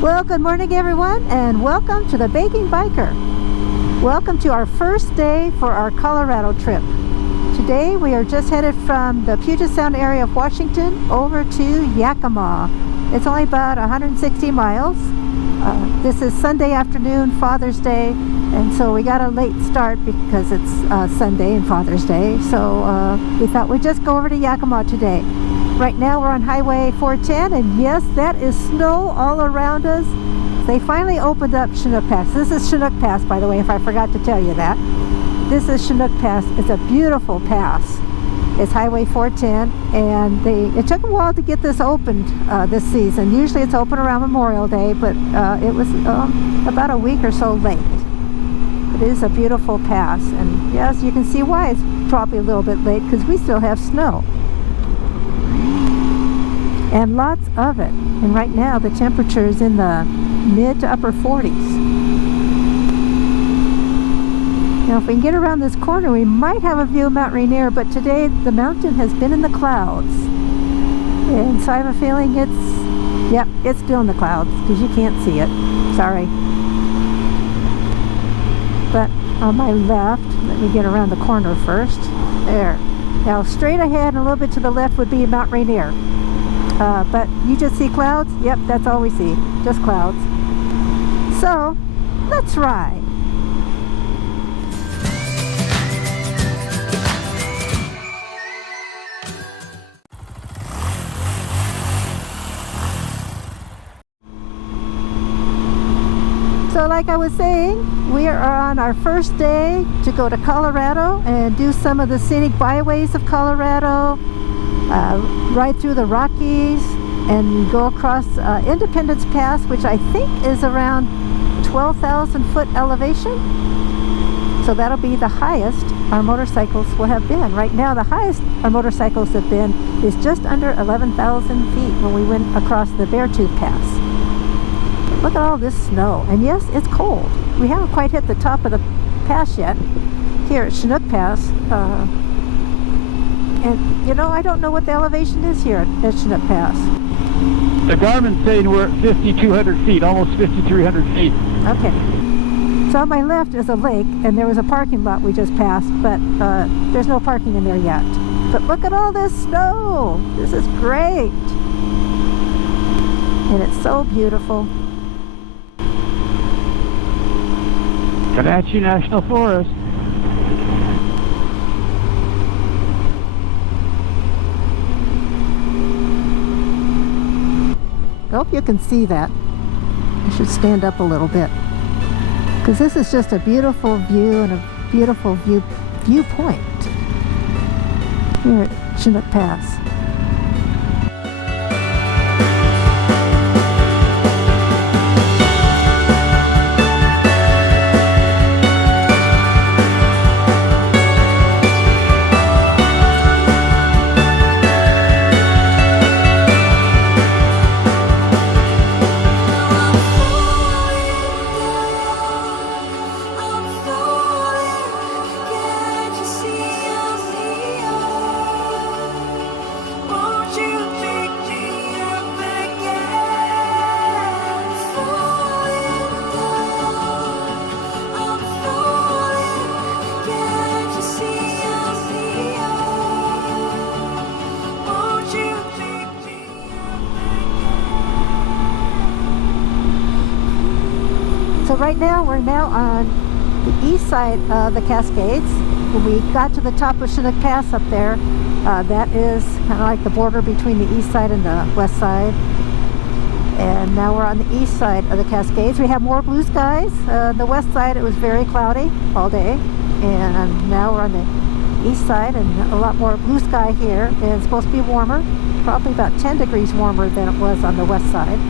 Well, good morning everyone, and welcome to the Baking Biker. Welcome to our first day for our Colorado trip. Today we are just headed from the Puget Sound area of Washington over to Yakima. It's only about 160 miles. This is Sunday afternoon, Father's Day, and so we got a late start because it's Sunday and Father's Day. So we thought we'd just go over to Yakima today. Right now we're on Highway 410, and yes, that is snow all around us. They finally opened up Chinook Pass. This is Chinook Pass, by the way, if I forgot to tell you that. This is Chinook Pass. It's a beautiful pass. It's Highway 410, and it took a while to get this opened this season. Usually it's open around Memorial Day, but it was about a week or so late. It is a beautiful pass, and yes, you can see why it's probably a little bit late, because we still have snow. And lots of it. And right now the temperature is in the mid to upper 40s. Now if we can get around this corner, we might have a view of Mount Rainier, but today the mountain has been in the clouds. And so I have a feeling it's still in the clouds because you can't see it. Sorry. But on my left, let me get around the corner first. There. Now straight ahead and a little bit to the left would be Mount Rainier. But you just see clouds? Yep, that's all we see, just clouds. So, let's ride. So like I was saying, we are on our first day to go to Colorado and do some of the scenic byways of Colorado. Ride through the Rockies and go across Independence Pass, which I think is around 12,000 foot elevation. So that'll be the highest our motorcycles will have been. Right now the highest our motorcycles have been is just under 11,000 feet when we went across the Beartooth Pass. Look at all this snow, and yes, it's cold. We haven't quite hit the top of the pass yet here at Chinook Pass. And you know, I don't know what the elevation is here at Chinook Pass. The Garmin's saying we're at 5,200 feet, almost 5,300 feet. Okay. So on my left is a lake, and there was a parking lot we just passed, but there's no parking in there yet. But look at all this snow! This is great! And it's so beautiful. Naches National Forest. I hope you can see that. I should stand up a little bit, because this is just a beautiful view and a beautiful viewpoint here at Chinook Pass. So right now, we're now on the east side of the Cascades. When we got to the top of Chinook Pass up there, that is kind of like the border between the east side and the west side. And now we're on the east side of the Cascades. We have more blue skies. The west side, it was very cloudy all day. And now we're on the east side, and a lot more blue sky here. And it's supposed to be warmer, probably about 10 degrees warmer than it was on the west side.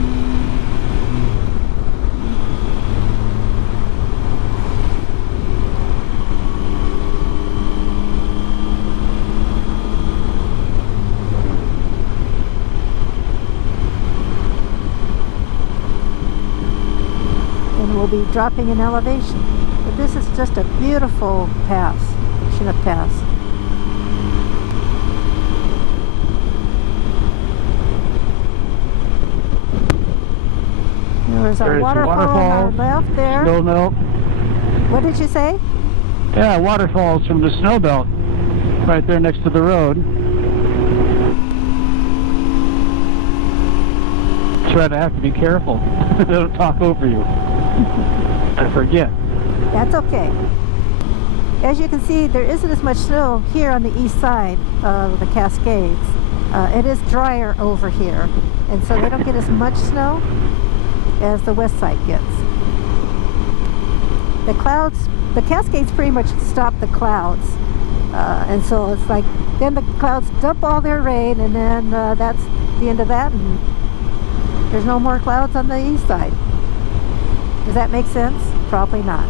Will be dropping in elevation. But this is just a beautiful pass, Chinook Pass. There's a waterfall on our left there. Snow melt. What did you say? Yeah, waterfalls from the snow belt right there next to the road. Try to have to be careful. They don't talk over you. I forget. That's okay. As you can see, there isn't as much snow here on the east side of the Cascades. It is drier over here, and so they don't get as much snow as the west side gets. The clouds, the Cascades pretty much stop the clouds, and so it's like then the clouds dump all their rain, and then that's the end of that, and there's no more clouds on the east side. Does that make sense? Probably not.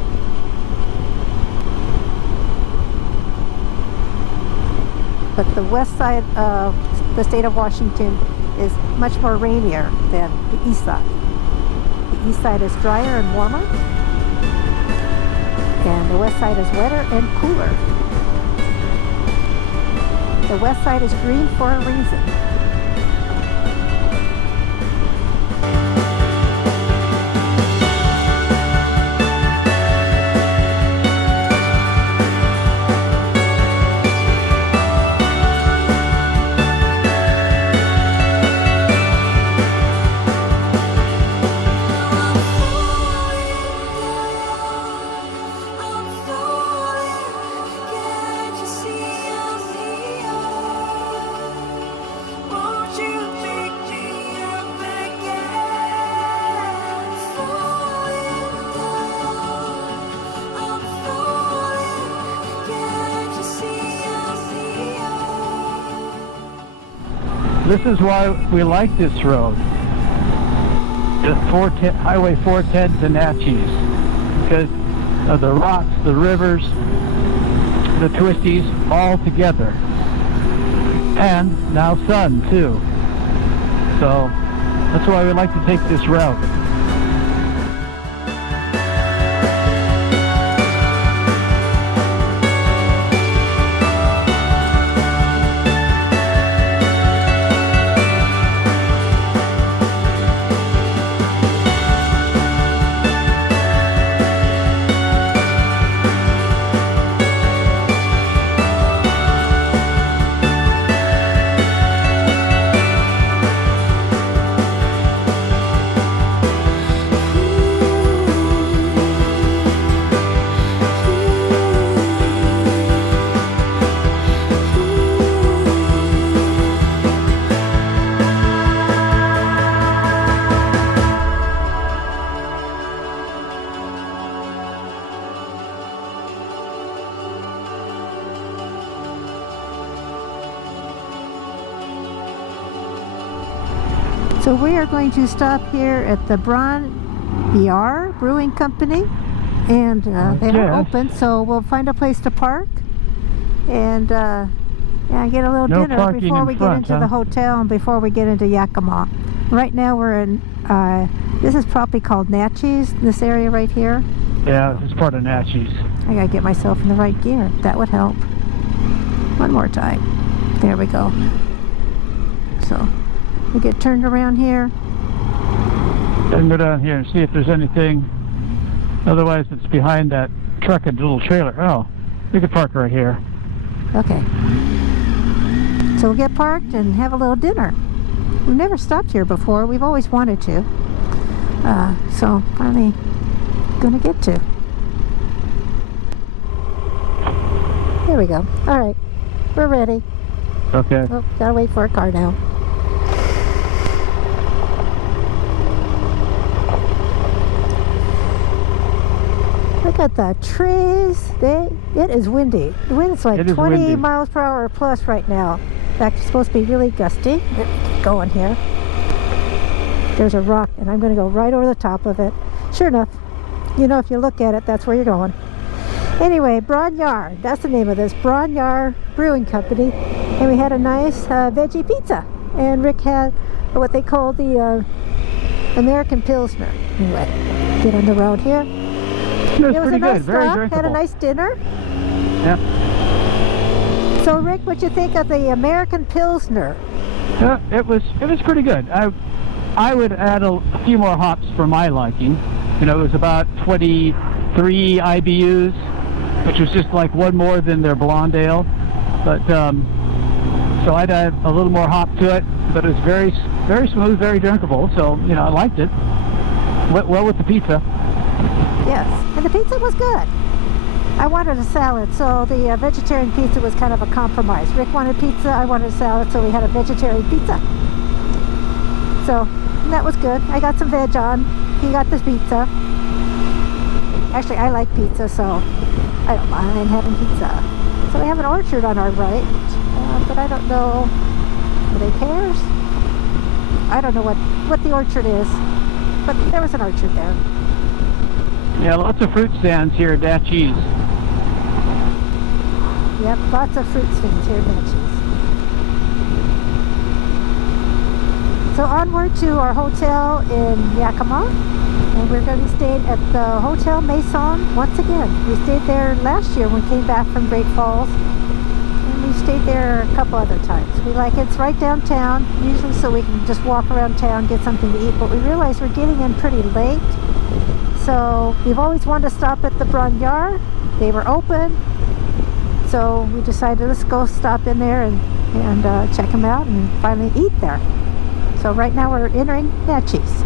But the west side of the state of Washington is much more rainier than the east side. The east side is drier and warmer, and the west side is wetter and cooler. The west side is green for a reason. This is why we like this road. The Highway 410 to Naches. Because of the rocks, the rivers, the twisties, all together. And now sun, too. So, that's why we like to take this route. So we are going to stop here at the Bron Yr Aur Brewing Company, and they are open, so we'll find a place to park and yeah, get a little dinner before we get into the hotel and before we get into Yakima. Right now we're in, this is probably called Naches, this area right here. Yeah, this is part of Naches. I gotta get myself in the right gear. That would help. One more time. There we go. So we get turned around here. And go down here and see if there's anything. Otherwise, it's behind that truck and little trailer. Oh, we could park right here. Okay. So we'll get parked and have a little dinner. We've never stopped here before. We've always wanted to. So finally gonna get to. There we go. All right, we're ready. Okay. Oh, gotta wait for a car now. Look at the trees. It is windy. The wind's like 20 miles per hour plus right now. In fact, it's supposed to be really gusty. Let me get going here. There's a rock, and I'm going to go right over the top of it. Sure enough, you know, if you look at it, that's where you're going. Anyway, Bron Yr Aur, that's the name of this, Bron Yr Aur Brewing Company. And we had a nice veggie pizza. And Rick had what they call the American Pilsner. Anyway, get on the road here. It was a nice stop, had a nice dinner. Yeah. So Rick, what'd you think of the American Pilsner? Yeah, it was pretty good. I would add a few more hops for my liking. You know, it was about 23 IBUs, which was just like one more than their blonde ale. But so I'd add a little more hop to it. But it was very, very smooth, very drinkable. So you know, I liked it. Went well with the pizza. Yes, and the pizza was good. I wanted a salad, so the vegetarian pizza was kind of a compromise. Rick wanted pizza, I wanted a salad, so we had a vegetarian pizza. So that was good. I got some veg on. He got the pizza. Actually, I like pizza, so I don't mind having pizza. So we have an orchard on our right, but I don't know. Are they pears? I don't know what the orchard is, but there was an orchard there. Yeah, lots of fruit stands here at Naches. Yep, lots of fruit stands here at Naches. So onward to our hotel in Yakima, and we're going to be staying at the Hotel Maison once again. We stayed there last year when we came back from Great Falls, and we stayed there a couple other times. We like it. It's right downtown, usually so we can just walk around town, get something to eat, but we realized we're getting in pretty late. So we've always wanted to stop at the Bron Yr Aur. They were open, so we decided let's go stop in there and check them out and finally eat there. So right now we're entering Naches.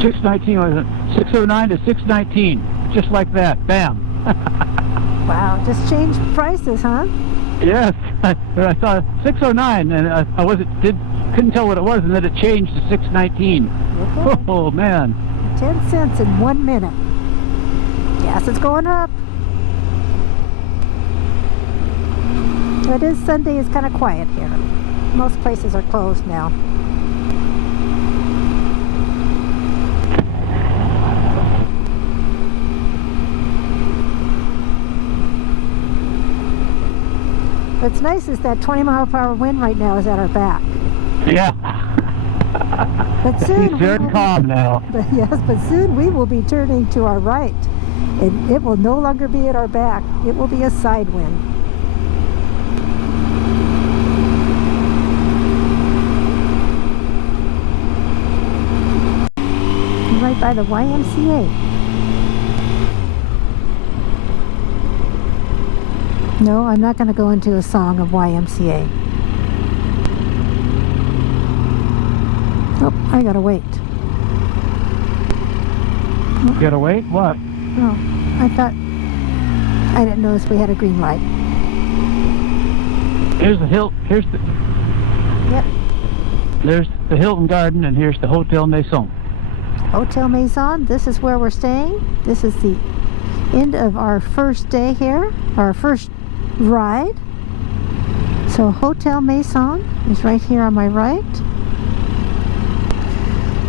$6.19 was it? $6.09 to $6.19, just like that. Bam. Wow, just changed prices, huh? Yes, I saw $6.09 and I couldn't tell what it was, and then it changed to $6.19. Okay. Oh man! 10 cents in 1 minute. Gas is going up. It is Sunday. It's kind of quiet here. Most places are closed now. What's nice is that 20-mile-per-hour wind right now is at our back. Yeah. But soon He's very calm now. But soon we will be turning to our right, and it will no longer be at our back. It will be a side wind. Right by the YMCA. No, I'm not going to go into a song of YMCA. Oh, I gotta wait. You gotta wait? What? Oh, I thought I didn't notice we had a green light. Here's the hill. Here's the. Yep. There's the Hilton Garden, and here's the Hotel Maison. Hotel Maison. This is where we're staying. This is the end of our first day here, our first ride. So Hotel Maison is right here on my right.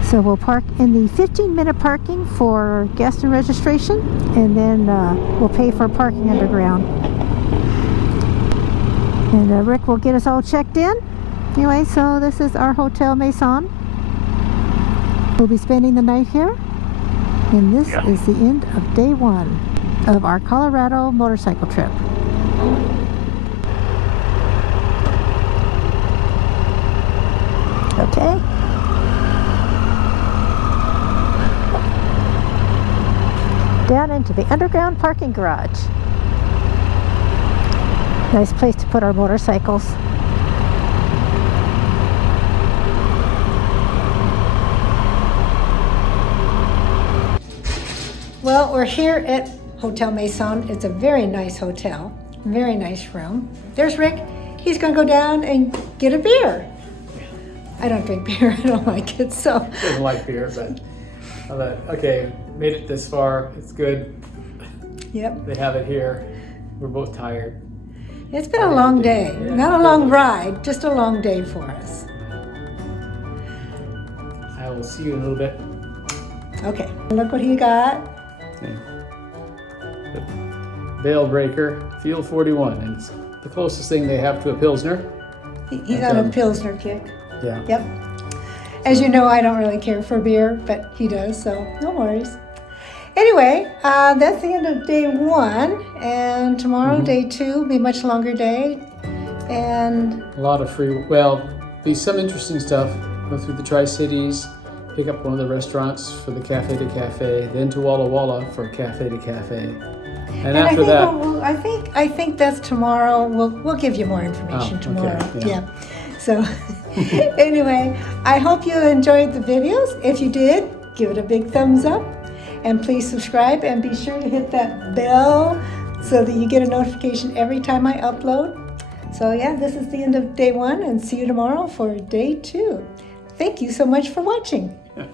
So we'll park in the 15-minute parking for guest and registration, and then we'll pay for parking underground. And Rick will get us all checked in. Anyway, so this is our Hotel Maison. We'll be spending the night here, and this is the end of day one of our Colorado motorcycle trip. Okay. Down into the underground parking garage. Nice place to put our motorcycles. Well, we're here at Hotel Maison. It's a very nice hotel, very nice room. There's Rick. He's gonna go down and get a beer. I don't drink beer, I don't like it, so. I don't like beer, but I thought, okay, made it this far, it's good. Yep. They have it here. We're both tired. It's been a long day. Not a long ride, just a long day for us. I will see you in a little bit. Okay, look what he got. The Veil Breaker, Field 41, and it's the closest thing they have to a Pilsner. He's on a Pilsner kick. Yeah. Yep. As you know, I don't really care for beer, but he does, so no worries. Anyway, that's the end of day 1, and tomorrow, day 2, will be a much longer day. And a lot of be some interesting stuff. Go through the Tri-Cities, pick up one of the restaurants for the Cafe de Cafe, then to Walla Walla for Cafe de Cafe. And after that, I think that's tomorrow. We'll give you more information tomorrow. Okay, yeah. So anyway, I hope you enjoyed the videos. If you did, give it a big thumbs up, and please subscribe, and be sure to hit that bell so that you get a notification every time I upload. So yeah, this is the end of day 1, and see you tomorrow for day 2. Thank you so much for watching. Yeah.